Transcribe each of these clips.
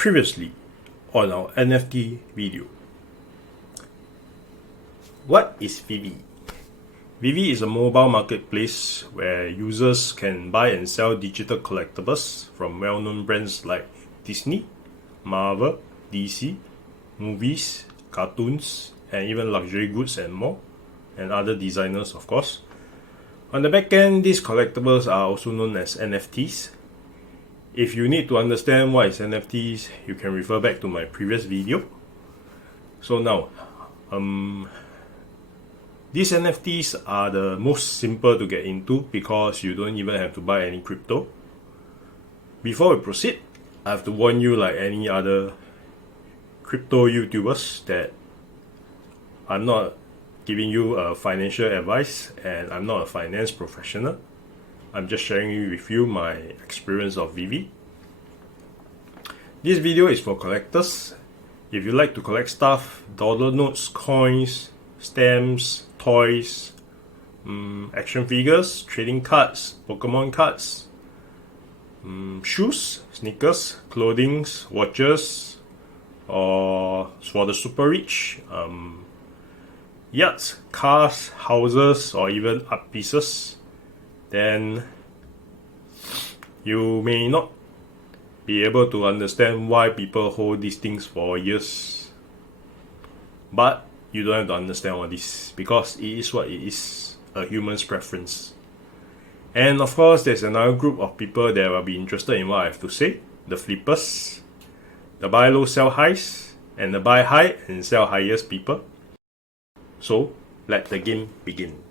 Previously on our NFT video. What is VeVe? VeVe is a mobile marketplace where users can buy and sell digital collectibles from well-known brands like Disney, Marvel, DC, movies, cartoons, and even luxury goods and more, and other designers of course. On the back end, these collectibles are also known as NFTs. If you need to understand what is NFTs, you can refer back to my previous video. So now, these NFTs are the most simple to get into because you don't even have to buy any crypto. Before we proceed, I have to warn you, like any other crypto YouTubers, that I'm not giving you financial advice and I'm not a finance professional. I'm just sharing with you my experience of VeVe. This video is for collectors. If you like to collect stuff, dollar notes, coins, stamps, toys, action figures, trading cards, Pokemon cards, shoes, sneakers, clothing, watches, or for the super rich, yachts, cars, houses, or even art pieces, then you may not be able to understand why people hold these things for years. But you don't have to understand all this because it is what it is, a human's preference. And of course, there's another group of people that will be interested in what I have to say: the flippers, the buy low, sell highs, and the buy high and sell highest people. So, let the game begin.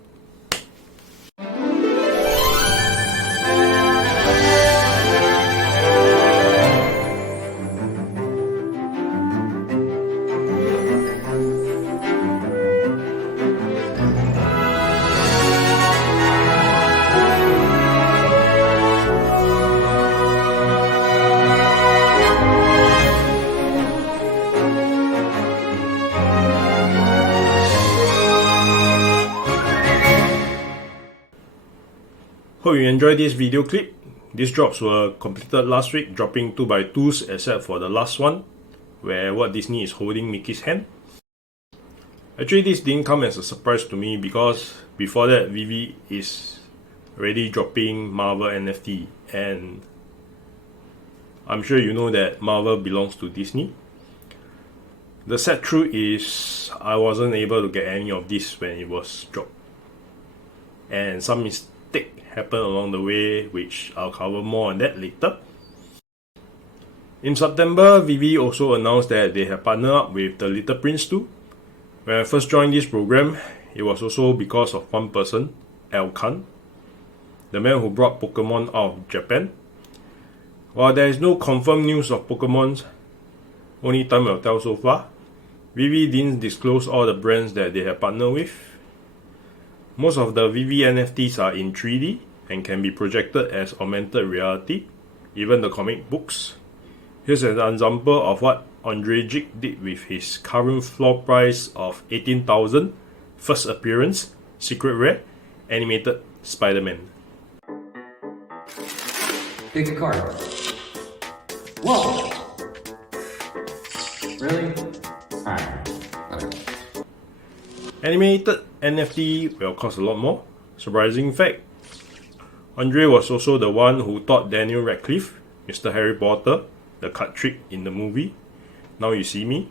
Hope you enjoyed this video clip. These drops were completed last week, dropping 2x2s except for the last one, where Walt Disney is holding Mickey's hand. Actually, this didn't come as a surprise to me because before that, VeVe is already dropping Marvel NFT, and I'm sure you know that Marvel belongs to Disney. The sad truth is I wasn't able to get any of this when it was dropped, and some mistake happened along the way, which I'll cover more on that later. In September, VeVe also announced that they have partnered up with the Little Prince too. When I first joined this program, it was also because of one person, Khan, the man who brought Pokemon out of Japan. While there is no confirmed news of Pokemon, only time will tell so far. VeVe didn't disclose all the brands that they have partnered with. Most of the VeVe NFTs are in 3D and can be projected as augmented reality, even the comic books. Here's an example of what Andrei Jikh did with his current floor price of 18,000, first appearance, secret rare, animated Spiderman. Pick a card. Whoa! Really? Alright. Animated NFT will cost a lot more. Surprising fact, Andrei was also the one who taught Daniel Radcliffe, Mr. Harry Potter, the card trick in the movie Now You See Me.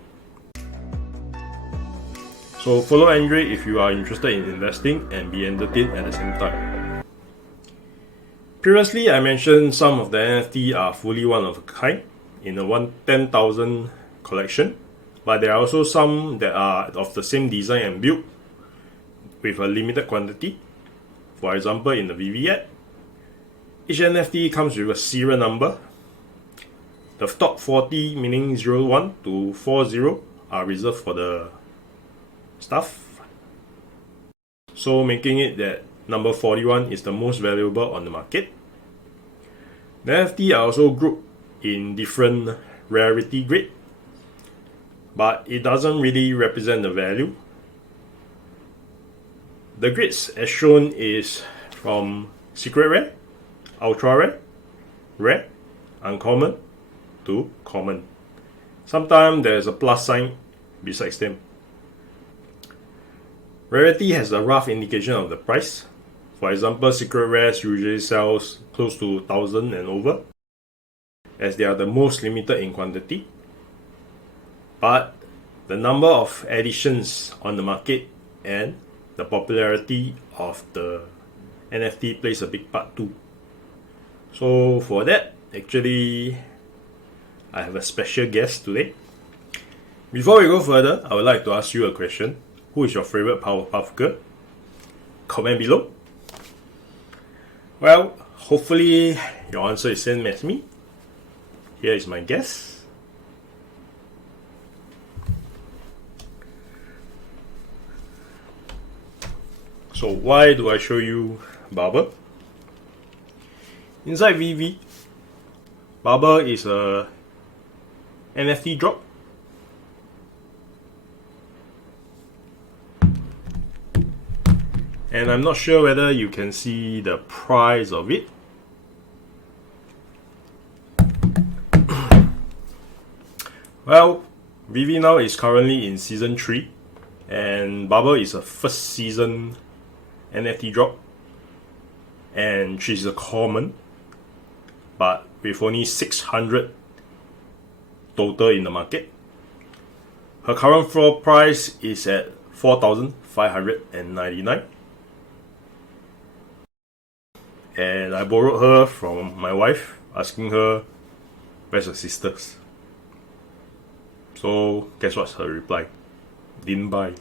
So follow Andrei if you are interested in investing and be entertained at the same time. Previously, I mentioned some of the NFT are fully one of a kind in a 10,000 collection, but there are also some that are of the same design and build with a limited quantity. For example, in the VeVe app, each NFT comes with a serial number. The top 40, meaning 01 to 40, are reserved for the stuff, so making it that number 41 is the most valuable on the market. The NFT are also grouped in different rarity grade, but it doesn't really represent the value. The grades as shown is from secret rare, ultra rare, rare, uncommon to common. sometimes there's a plus sign besides them. Rarity has a rough indication of the price. For example, secret rares usually sells close to 1,000 and over, as they are the most limited in quantity. But the number of editions on the market and the popularity of the NFT plays a big part too. So for that, actually, I have a special guest today. Before we go further, I would like to ask you a question. Who is your favorite Powerpuff Girl? Comment below. Well, hopefully your answer is same as me. Here is my guess. So why do I show you Bubble? Inside VeVe, Bubble is a NFT drop. And I'm not sure whether you can see the price of it. Well, VeVe now is currently in season 3, and Bubble is a first season NFT drop, and she's a common, but with only 600 total in the market. Her current floor price is at 4,599. And I borrowed her from my wife, asking her where's her sisters. So guess what's her reply? Didn't buy.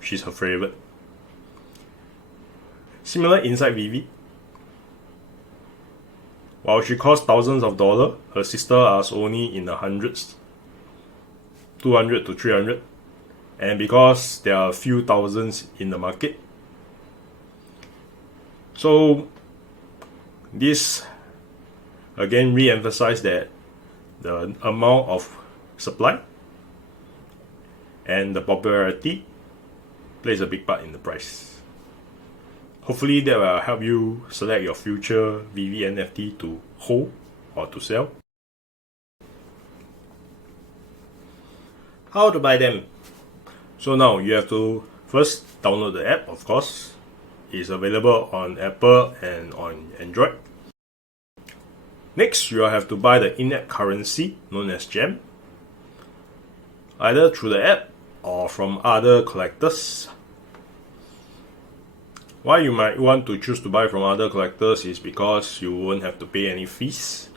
She's her favorite. Similar inside VeVe. While she costs thousands of dollars, her sister are only in the hundreds, 200 to 300. And because there are a few thousands in the market, so this again re-emphasizes that the amount of supply and the popularity plays a big part in the price. Hopefully that will help you select your future VeVe NFT to hold or to sell. How to buy them? So now you have to first download the app, of course. It's available on Apple and on Android. Next, you will have to buy the in-app currency known as gem, either through the app or from other collectors. Why you might want to choose to buy from other collectors is because you won't have to pay any fees.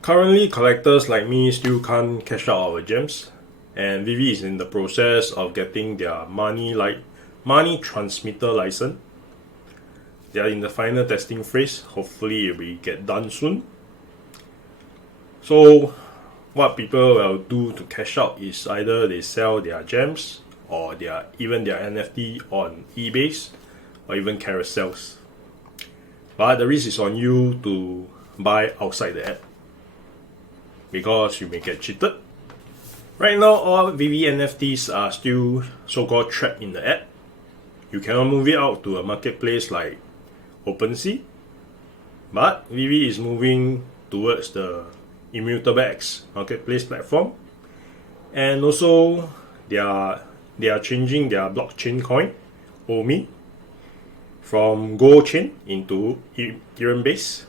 Currently, collectors like me still can't cash out our gems, and VeVe is in the process of getting their money transmitter license. They are in the final testing phase. Hopefully it will get done soon. So what people will do to cash out is either they sell their gems or even their NFT on eBay or even carousels. But the risk is on you to buy outside the app, because you may get cheated. Right now, all VeVe NFTs are still so-called trapped in the app. You cannot move it out to a marketplace like OpenSea. But VeVe is moving towards the Immutable X marketplace platform. And also, they are changing their blockchain coin, OMI, from Gold chain into Ethereum base.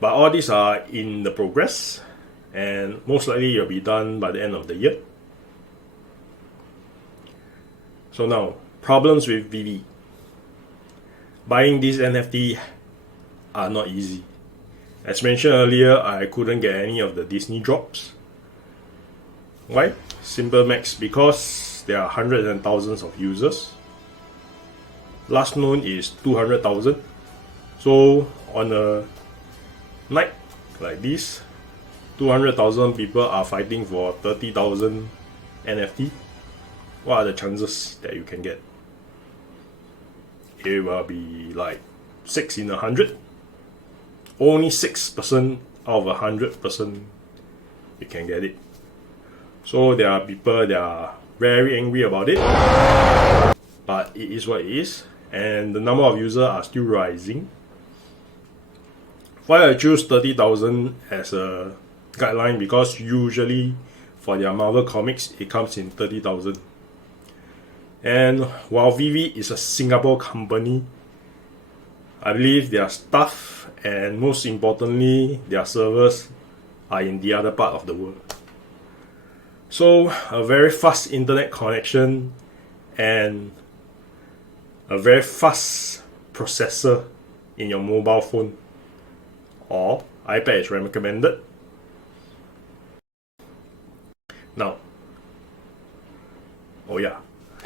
But all these are in the progress, and most likely it will be done by the end of the year. So now, problems with VeVe. Buying these NFT are not easy. As mentioned earlier, I couldn't get any of the Disney drops. Why? Simple max, because there are hundreds and thousands of users. Last known is 200,000. So on a night like this, 200,000 people are fighting for 30,000 NFT. What are the chances that you can get? It will be like 6 in 100. Only 6% out of 100% you can get it. So there are people that are very angry about it, but it is what it is, and the number of users are still rising. Why I choose 30,000 as a guideline? Because usually for their Marvel comics, it comes in 30,000. And while VeVe is a Singapore company, I believe their staff and most importantly, their servers are in the other part of the world. So a very fast internet connection and a very fast processor in your mobile phone or iPad is recommended. Now, oh yeah,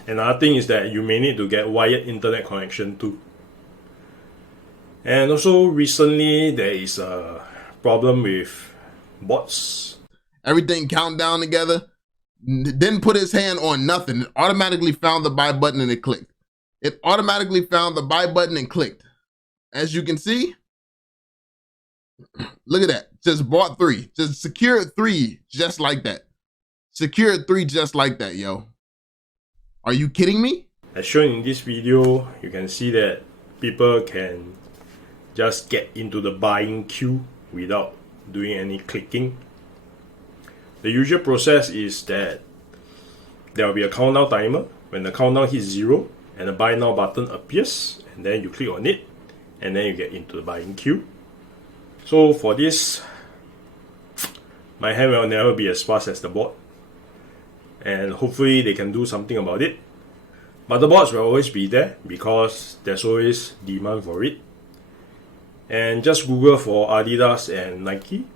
another thing is that you may need to get wired internet connection too. And also recently there is a problem with bots. Everything counting down together. Didn't put his hand on nothing. It automatically found the buy button and it clicked. It automatically found the buy button and clicked. As you can see, look at that. Just bought 3. Just secured 3 just like that. Secured 3 just like that, yo. Are you kidding me? As shown in this video, you can see that people can just get into the buying queue without doing any clicking. The usual process is that there will be a countdown timer. When the countdown hits 0 and the buy now button appears, and then you click on it, and then you get into the buying queue. So for this, my hand will never be as fast as the bot, and hopefully they can do something about it. But the bots will always be there because there's always demand for it. And just Google for Adidas and Nike.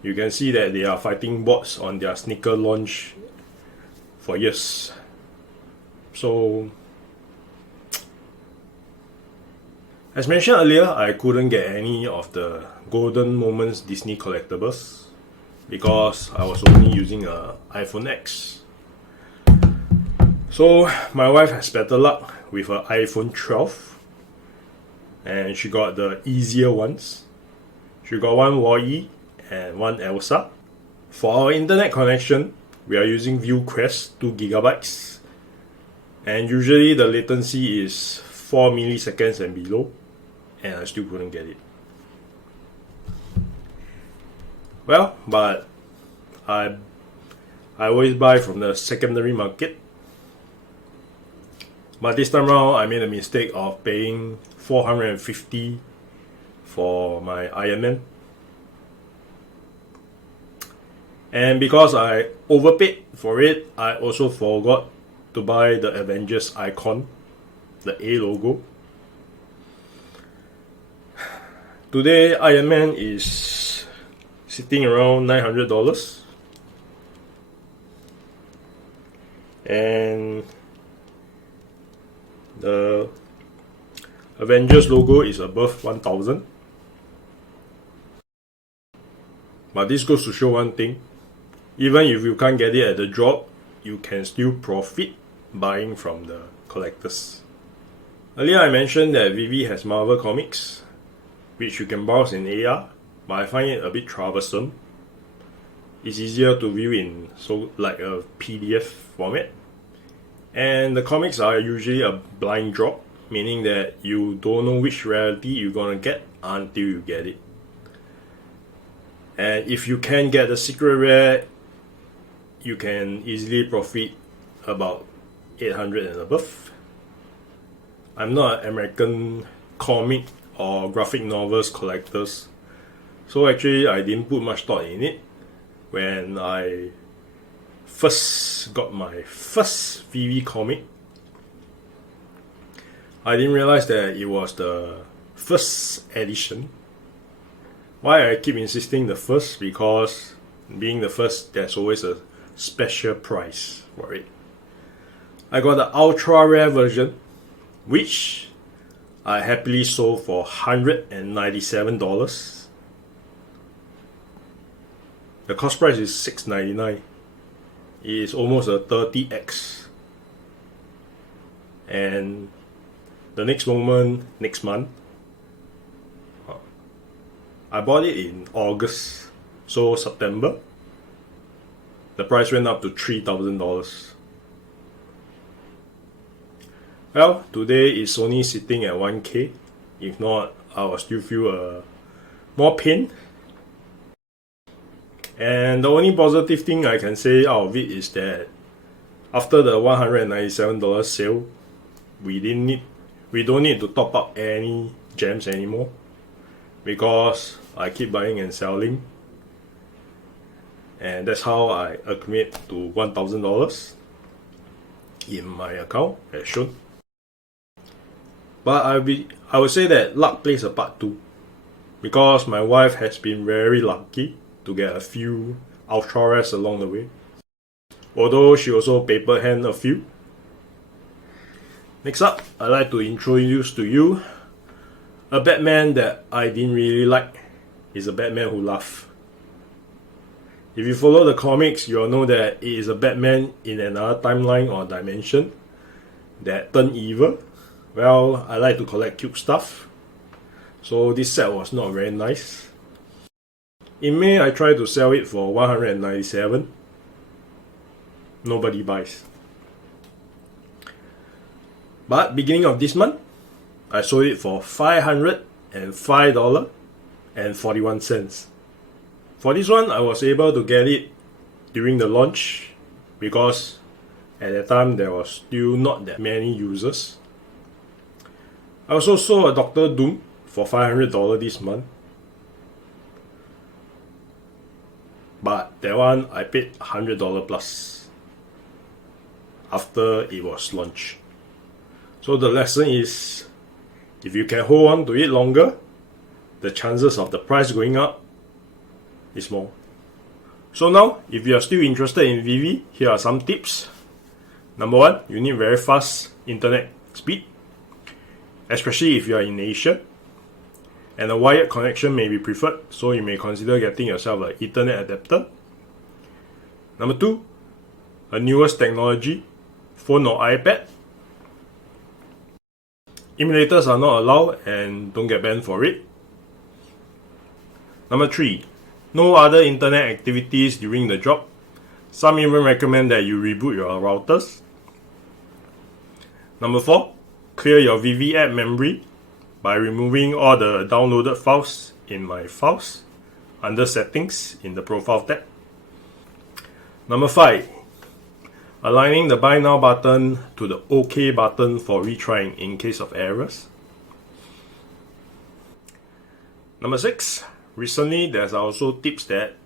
You can see that they are fighting bots on their sneaker launch for years. So, as mentioned earlier, I couldn't get any of the Golden Moments Disney collectibles because I was only using an iPhone X. So, my wife has better luck with her iPhone 12 and she got the easier ones. She got one Wall-E and one Elsa. For our internet connection, we are using ViewQuest 2GB, and usually the latency is 4 milliseconds and below, and I still couldn't get it. Well, but I always buy from the secondary market. But this time around, I made a mistake of paying $450 for my Iron Man. And because I overpaid for it, I also forgot to buy the Avengers icon, the A logo. Today, Iron Man is sitting around $900. And the Avengers logo is above 1,000. But this goes to show one thing. Even if you can't get it at the drop, you can still profit buying from the collectors. Earlier I mentioned that VeVe has Marvel comics, which you can browse in AR, but I find it a bit troublesome. It's easier to view in like a PDF format. And the comics are usually a blind drop, meaning that you don't know which rarity you're gonna get until you get it. And if you can get the secret rare, you can easily profit about 800 and above. I'm not an American comic or graphic novels collectors, so actually I didn't put much thought in it. When I first got my first VeVe comic, I didn't realize that it was the first edition. Why I keep insisting the first? Because being the first, there's always a special price for it. I got the ultra rare version, which I happily sold for $197. The cost price is $699. It is almost a 30x. And the next month, I bought it in August, so September, the price went up to $3,000. Well, today it's only sitting at 1K. If not, I will still feel a more pain. And the only positive thing I can say out of it is that after the $197 sale, we don't need to top up any gems anymore, because I keep buying and selling, and that's how I accumulate to $1,000 in my account as shown. But I would say that luck plays a part too, because my wife has been very lucky to get a few ultra rares along the way, although she also paper hand a few. Next up, I'd like to introduce to you a Batman that I didn't really like. Is a Batman who laughs. If you follow the comics, you'll know that it is a Batman in another timeline or dimension that turned evil. Well, I like to collect cute stuff, so this set was not very nice. In May, I tried to sell it for $197. Nobody buys. But beginning of this month, I sold it for $505.41. For this one, I was able to get it during the launch because at that time there was still not that many users. I also sold a Doctor Doom for $500 this month, but that one I paid $100 plus after it was launched. So the lesson is, if you can hold on to it longer, the chances of the price going up is more. So now, if you are still interested in VeVe, here are some tips. Number one, you need very fast internet speed, especially if you are in Asia, and a wired connection may be preferred, so you may consider getting yourself an Ethernet adapter. Number two, a newest technology, phone or iPad. Emulators are not allowed and don't get banned for it. Number three, no other internet activities during the drop. Some even recommend that you reboot your routers. Number four, clear your VeVe app memory by removing all the downloaded files in My Files under Settings in the Profile tab. Number five, aligning the Buy Now button to the OK button for retrying in case of errors. Number six, recently there's also tips that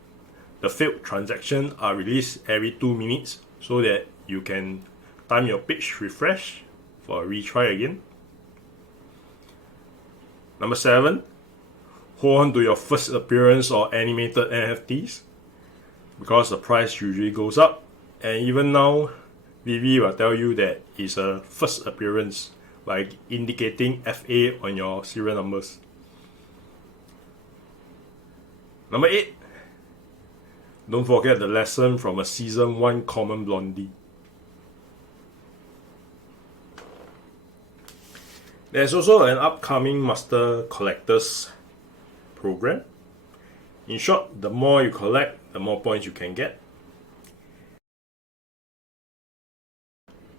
the failed transactions are released every 2 minutes so that you can time your page refresh for a retry again. Number seven, hold on to your first appearance or animated NFTs because the price usually goes up, and even now VeVe will tell you that it's a first appearance by indicating FA on your serial numbers. Number 8, don't forget the lesson from a Season 1 Common Blondie. There's also an upcoming Master Collectors program. In short, the more you collect, the more points you can get.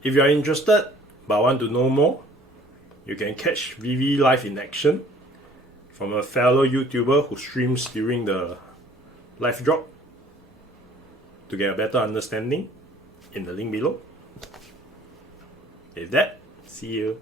If you are interested but want to know more, you can catch VeVe live in action from a fellow YouTuber who streams during the live drop to get a better understanding in the link below. With that, see you.